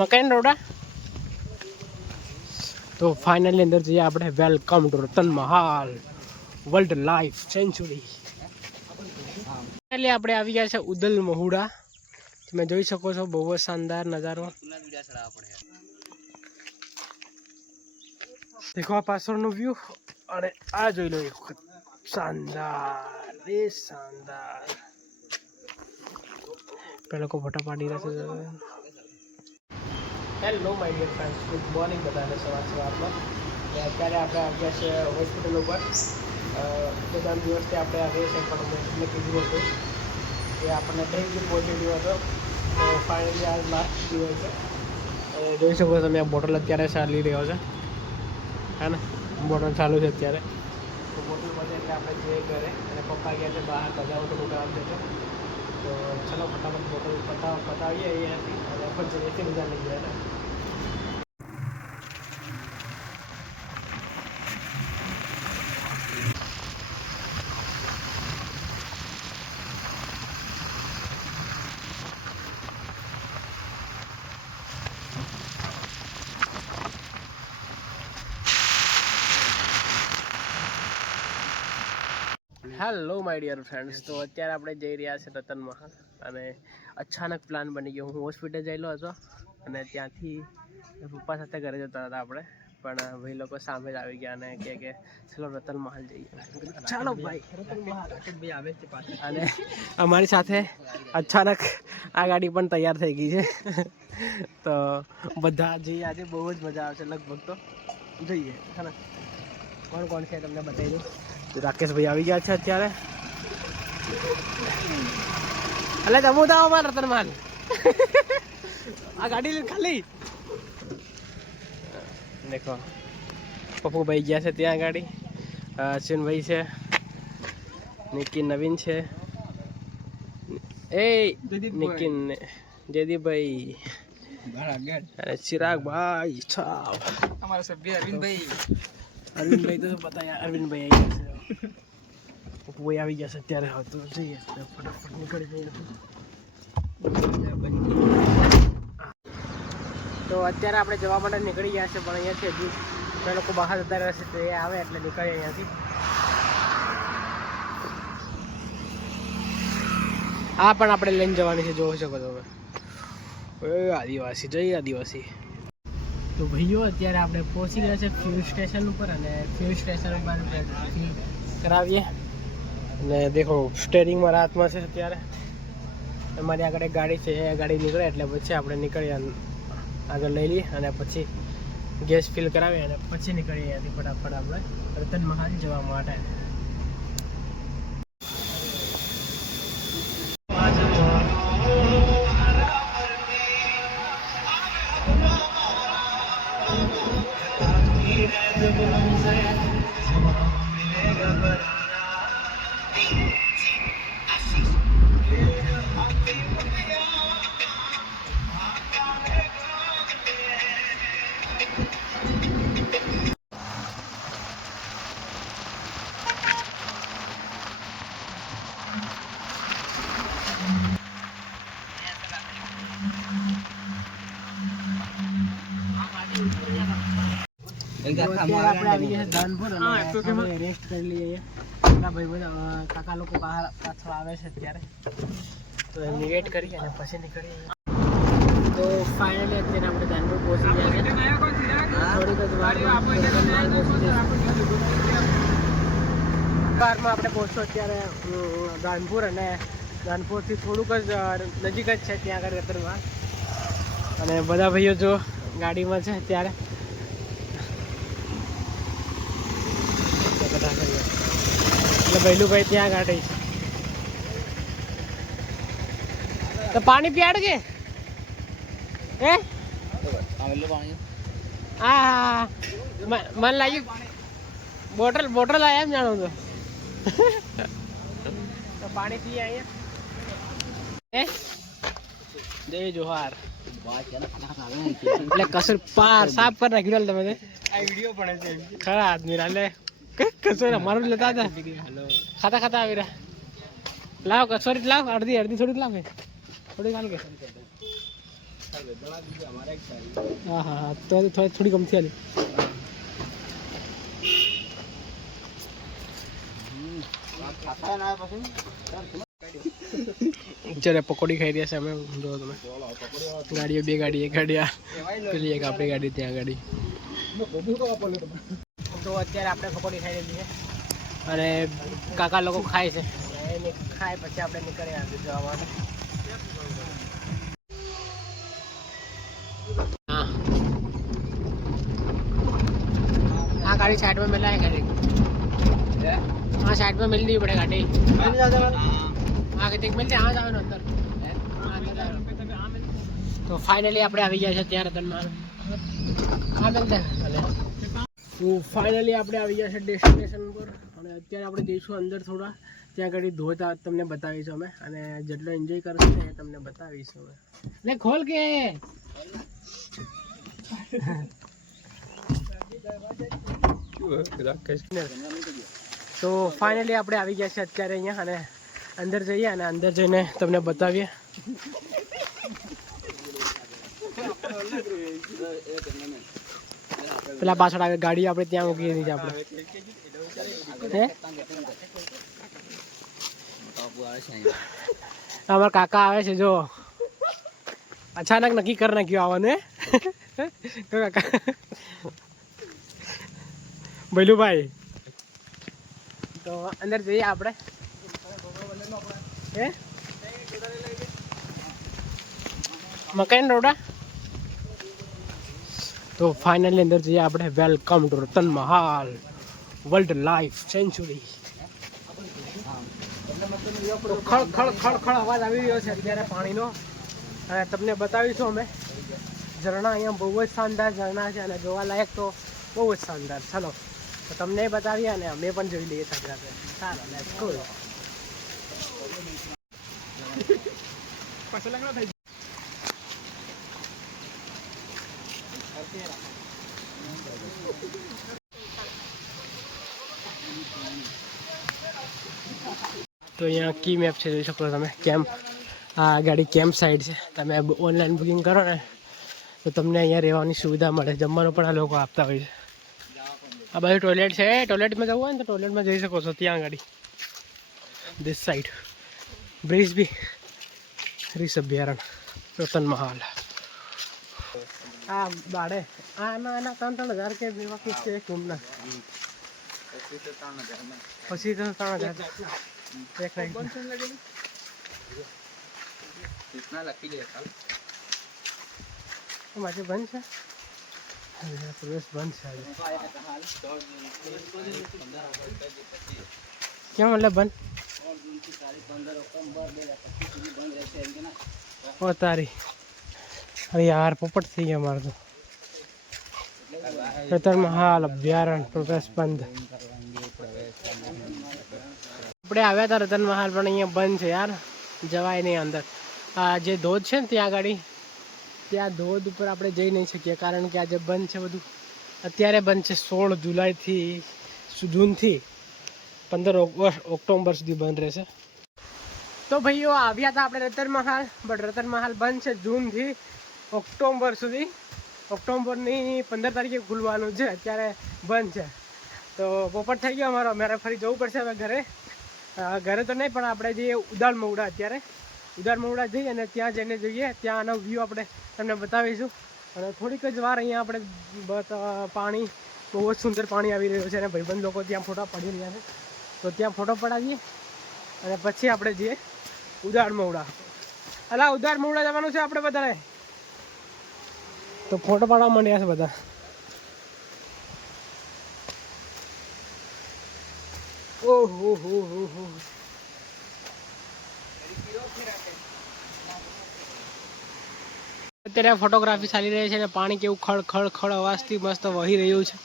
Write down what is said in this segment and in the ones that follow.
મકાઈ રોડા તો ફાઇનલી અંદર જઈએ આપણે. Welcome to Ratan Mahal world life sanctuary. Finally આપણે આવી ગયા છે ઉદલ મહુડા. તમે જોઈ શકો છો બહુ જ શાનદાર નજારો. દેખો આ પાછળનો વ્યૂ અને આ જોઈ લો એક વખત. શાનદાર એ શાનદાર. પેલા લોકો ફોટા પાડી રહ્યા છે. Hello my dear friends, good morning બધાને સવારમાં. અત્યારે આપણે આવ્યા છે હોસ્પિટલ ઉપર. બધા દિવસથી આપણે આવીએ છીએ પણ મેં કીધું હતું કે આપણને ડેન્ગ્યુ પોઝિટિવ હતો. તો ફાઇનલી આજ લાસ્ટ દિવસ છે. જોઈ શકો છો તમે આ બોટલ અત્યારે ચાલી રહ્યો છે. હા ને, બોટલ ચાલુ છે અત્યારે. તો બોટલ પછી એટલે આપણે જઈએ ઘરે અને પપ્પા ગયા છે બહાર બજાવો થોડું કામ છે. તો ચલો ફટાફટ બોટલ પતાવીએ અહીંયાથી અને પછી એથી બધા લઈ ગયા ને. હેલો માય ડિયર ફ્રેન્ડ્સ, તો અત્યારે આપણે જઈ રહ્યા છીએ રતન મહાલ. અને અચાનક પ્લાન બની ગયો. હું હોસ્પિટલ જયેલો હતો અને ત્યાંથી પપ્પા સાથે ઘરે જતા હતા આપણે. પણ ભાઈ લોકો સામે જ આવી ગયા અને કે ચલો રતન મહાલ જઈએ. ચાલો ભાઈ રતન મહાલ. અને અમારી સાથે અચાનક આ ગાડી પણ તૈયાર થઈ ગઈ છે. તો બધા જઈએ આજે. બહુ જ મજા આવશે લગભગ. તો જઈએ. હા ને, કોણ કોણ છે તમને બતાવી દઉં. રાકેશભાઈ આવી ગયા છે અત્યારે. એટલે જમવું તો અમારે રતન મહાલ. આ ગાડી ખાલી દેખો. પપ્પુભાઈ ગયા છે ત્યાં ગાડી. અશ્વિનભાઈ છે, નિકિન નવીન છે, એ નિકિન જયદીપભાઈ અને ચિરાગભાઈ છાવ. અમારા સભ્ય અરવિંદભાઈ તો બતાયા. અરવિંદભાઈ આવી ગયા છે. પપ્પુભાઈ આવી ગયા છે અત્યારે. હા તો જઈએ ફટાફટ નીકળી જઈએ. તો અત્યારે આપણે જવા માટે નીકળી ગયા છે પણ અહીંયાથી હજુ બે લોકો બહાર જતા રહેશે. તો એ આવે એટલે નીકળીએ અહીંયાથી. આ પણ આપણે લઈને જવાની છે, જોઈ શકો છો તમે. આદિવાસી જય આદિવાસી. તો ભાઈઓ અત્યારે આપણે પહોંચી ગયા છે ફ્યુલ સ્ટેશન ઉપર. અને ફ્યુલ સ્ટેશન ઉપર ફ્યુલ કરાવીએ. અને દેખો સ્ટેરિંગમાં રાતમાં છે અત્યારે. અમારી આગળ એક ગાડી છે, એ ગાડી નીકળે એટલે પછી આપણે નીકળીએ આગળ લઈ લઈએ અને પછી ગેસ ફિલ કરાવીએ અને પછી નીકળીએ અહીંયાથી ફટાફટ આપણે રતન મહાલ જવા માટે. આપણે આવી ગયા ધાનપુર અને રેસ્ટ કરી લઈએ. ભાઈ બધા કાકા લોકો બહાર પાછળ આવે છે અત્યારે. તો એમની વેટ કરી અને પછી નીકળીએ. તો ફાઇનલી અત્યારે આપણે ધાનપુર પહોંચી ગયા છે. થોડીક જ વારમાં આપણે પહોંચો અત્યારે ધાનપુર. અને ધાનપુરથી થોડુંક જ નજીક જ છે ત્યાં આગળ રતનમાં. અને બધા ભાઈઓ જો ગાડીમાં છે અત્યારે. એટલે ભૈલુભાઈ ત્યાં ગાડી છે. તો પાણી પીયાડ કે હે? હા મને લાગ્યું બોટલ આયા એમ જાણો તો પાણી પીએ અહીંયા. હે જય જોહાર. એટલે કસૂર પાર સાફ કરી નાખ્યું તમે. આ વિડીયો પડે છે ખરા આદમી એટલે કસોરી અમારું લેતા હતા. ખાતા ખાતા આવી રહ્યા. લાવ કસોરી લાવ. અડધી થોડીક લાવ થોડીક હાલ કે हाँ हाँ हाँ तो थोड़ी कम थी आली चले पकोड़ी खाई दिया અમે જો તમે ગાડીઓ બે ગાડી એક ગાડી પેલી એક આપણી ગાડી ત્યાં ગાડી તો અત્યારે આપણે પકોડી ખાઈ લીધી છે અને કાકા લોકો ખાય છે એને ખાય પછી આપણે નીકળીએ આગળ જવા માટે हाँ हाँ गाड़ी साइड में मिला है गाड़ी हाँ साइड में मिल दी पड़े गाड़ी हाँ देख मिलते हाँ जाओ अंदर तो फाइनली આપણે આવી ગયા છે ત્યાં રતનમાં હા મિલતે તો ફાઇનલી આપણે આવી ગયા છે ડેસ્ટિનેશન પર અને અત્યારે આપણે જઈશું અંદર થોડા ત્યાં આગળ ધોધ તમને બતાવીશું અમે અને જેટલો એન્જોય કરશું એ તમને બતાવીશું અમે લે ખોલ કે તો ફાઇનલી આપણે આવી ગયા છે અત્યારે અહીંયા અને અંદર જઈએ અને અંદર જઈને તમને બતાવીએ પેલા પાછળ આવે ગાડી આપણે ત્યાં મૂકી દીધી છે આપણે અમારા કાકા આવે છે જો અચાનક નક્કી કરી નાખ્યું આવવાનું કાકા ભૈલુભાઈ તો અંદર જઈએ આપણે હે મકાઈ રોડા તો ફાઇનલી અંદર જઈએ આપણે welcome to Ratan Mahal world life century ખળ ખળ ખળ ખળ અવાજ આવી રહ્યો છે અત્યારે પાણીનો અને તમને બતાવીશું અમે ઝરણા અહીંયા બહુ જ શાનદાર ઝરણા છે અને જોવાલાયક તો બહુ જ શાનદાર ચાલો તો તમને બતાવીએ અને અમે પણ જોઈ લઈએ સાથે સાથે ચાલો લેટ્સ ગો તો અહીંયા કી મેપ છે જોઈ શકો તમે કેમ્પ આ ગાડી કેમ્પ સાઈડ છે તમે ઓનલાઈન બુકિંગ કરો ને તો તમને અહીંયા રહેવાની સુવિધા મળે જમવાનું પણ આ લોકો આપતા હોય છે આ બાજુ ટોયલેટ છે ટોયલેટમાં જવું હોય ને તો ટોયલેટમાં જઈ શકો છો ત્યાં ગાડી દિસ સાઈડ બ્રિજ બી રીસ અભયારણ્ય રતન મહાલ હા ભાડે આના 3,000 કે બેવા કે છે એક રૂમના પછી તો 3,000 એક રાઈટ कितना लकी ले साल हमारे बंद है प्रवेश बंद है क्या मतलब बंद ओ तारी अरे यार पोपट थी गया हमारे तो रतन महाल अभ्यारण्य प्रवेश बंद આપણે આવ્યા હતા રતન મહાલ પણ અહીંયા બંધ છે યાર જવાય નહીં અંદર આ જે ધોધ છે ને ત્યાં આગળ ત્યાં ધોધ ઉપર આપણે જઈ નહીં શકીએ કારણ કે આજે બંધ છે બધું અત્યારે બંધ છે 16 જુલાઈથી જૂનથી 15 ઓક્ટોબર સુધી બંધ રહેશે તો ભાઈઓ આવ્યા હતા આપણે રતન મહાલ બટ રતન મહાલ બંધ છે જૂનથી ઓક્ટોબર સુધી ઓક્ટોબરની 15 તારીખે ખુલવાનું છે અત્યારે બંધ છે તો પોપટ થઈ ગયો અમારે ફરી જવું પડશે હવે ઘરે તો નહીં પણ આપણે જઈએ ઉદાળ મવડા અત્યારે ઉદાળ મવડા જઈએ અને ત્યાં જઈને જોઈએ ત્યાંનો વ્યૂ આપણે તમને બતાવીશું અને થોડીક જ વાર અહીંયા આપણે પાણી બહુ જ સુંદર પાણી આવી રહ્યું છે અને ભાઈબંધ લોકો ત્યાં ફોટા પડી રહ્યા છે તો ત્યાં ફોટો પડાવીએ અને પછી આપણે જઈએ ઉદાળ મવડા અલા ઉદાળ મવડા જવાનું છે આપણે બધાને તો ફોટો પાડવા માંડ્યા છે બધા ઓહો હો હો હો અત્યારે ફોટોગ્રાફી ચાલી રહી છે અને પાણી કેવું ખળ ખળ ખળ અવાજથી મસ્ત વહી રહ્યું છે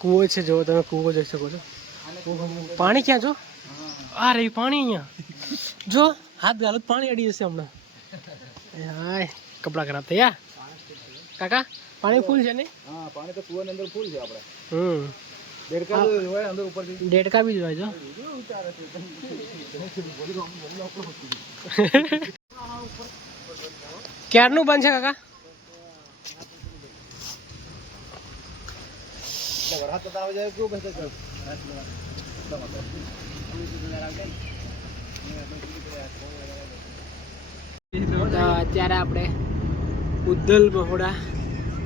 કૂવો છે જો તમે કૂવો જોઈ શકો છો પાણી ક્યાં જો આ રહી પાણી અહીંયા જો હાથ ગાલો પાણી અડી જશે હમણાં હાય કપડા ખરાબ થયા કાકા પાણી ફૂલ છે ને હા પાણી તો કૂવાની અંદર ફૂલ છે આપણે દેડકા હોય અંદર ઉપર દેડકા બી જોવાય જો ક્યારનું બંધ છે કાકા? વરસાદ તો આવે જાય કેવું બેસે છે અત્યારે આપણે ઉદ્દલ મહોડા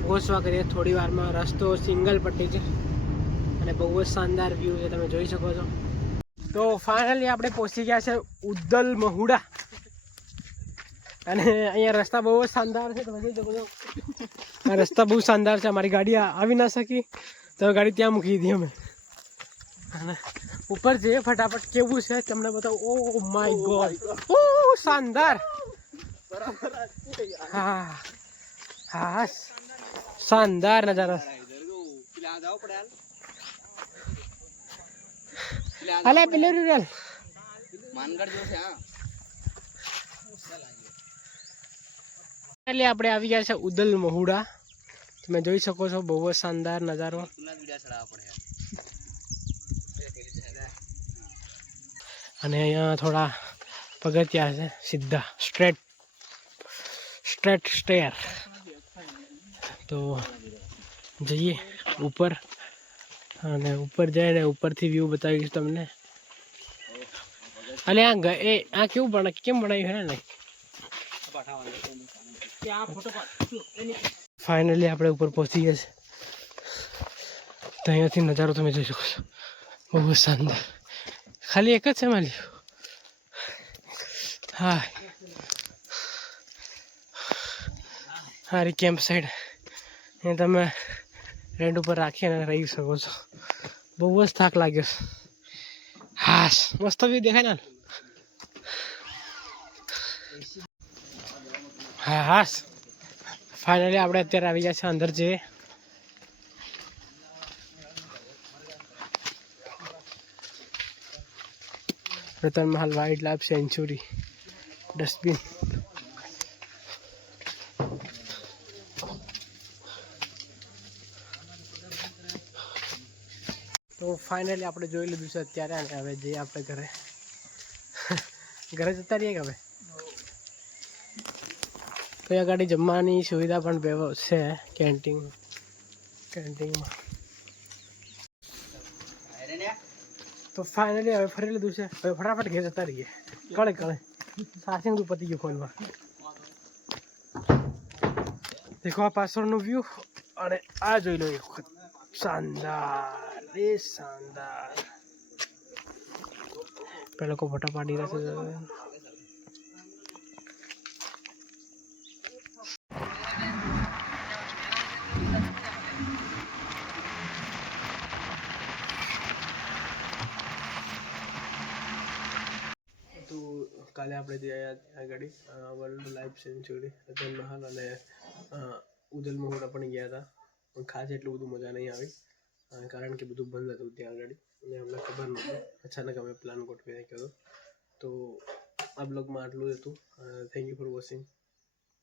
પહોંચવા કરીએ થોડી વારમાં. રસ્તો સિંગલ પટ્ટી છે અને બહુ જ શાનદાર વ્યૂ છે, તમે જોઈ શકો છો. તો ફાઇનલી આપણે પહોંચી ગયા છે ઉદ્દલ મહુડા અને અહીંયા રસ્તા બહુ જ શાનદાર છે, તમે જોઈ શકો છો. આ રસ્તા બહુ શાનદાર છે. અમારી ગાડી આવી ના શકી તો ગાડી ત્યાં મૂકી દીધી અમે. અને ઉપર જઈએ ફટાફટ. કેવું છે તમને બતાવું. ઓ માય ગોડ, ઓ શાનદાર. હા હા, શાનદાર નજારો. અલે પેલું રૂરલ માનગઢ જો છે. એટલે આપણે આવી ગયા છે ઉદ્દલ મહુડા. તમે જોઈ શકો છો બહુ જ શાનદાર નજારો. અને અહીંયા થોડા પગથિયા છે સીધા સ્ટ્રેટ સ્ટેર. તો જઈએ ઉપર અને ઉપર જઈને ઉપરથી વ્યૂ બતાવીશ તમને. અને આ કેવું કેમ બનાવ્યું છે ને. ફાઇનલી આપણે ઉપર પહોંચી ગયા છે. તો અહીંયાથી નજારો તમે જોઈ શકો છો બહુ શાનદાર. ખાલી એક જ છે મારી. હા હારી કેમ્પ સાઈડ એ તમે રેન્ટ ઉપર રાખીને રહી શકો છો. બહુ જ થાક લાગ્યો છે. હાસ મસ્ત વ્યૂ દેખાય ને. હા હાસ ફાઇનલી આપણે અત્યારે આવી ગયા છે અંદર. જઈએ Ratan Mahal wild life sanctuary dustbin. તો ફાઇનલી આપણે જોઈ લીધું છે અત્યારે. અને હવે જઈએ આપણે ઘરે જતા રહીએ કે હવે. તો એ ગાડી જમવાની સુવિધા પણ છે કેન્ટીનમાં. તો ફાઇનલી હવે ફરી લીધું છે. હવે ફટાફટ ઘેર જતા રહીએ. કળે સાચી બધું પતી ગયું ફોનમાં. દેખો આ પાછળનો વ્યૂ અને આ જોઈ લો એક વખત. શાનદાર એ શાનદાર. પેલા લોકો ફોટા પાડી રહ્યા છે. તો કાલે આપણે જે ત્યાં આગળ world life sanctuary Ratan Mahal અને ઉદ્દલ મહુડા પણ ગયા હતા. પણ ખાસ એટલું બધું મજા નહીં આવી કારણ કે બધું બંધ હતું ત્યાં આગળ અને અમને ખબર નહોતું. અચાનક અમે પ્લાન ગોઠવી નાખ્યો હતો. તો આ બ્લોગમાં આટલું જ હતું. Thank you for watching.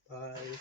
By.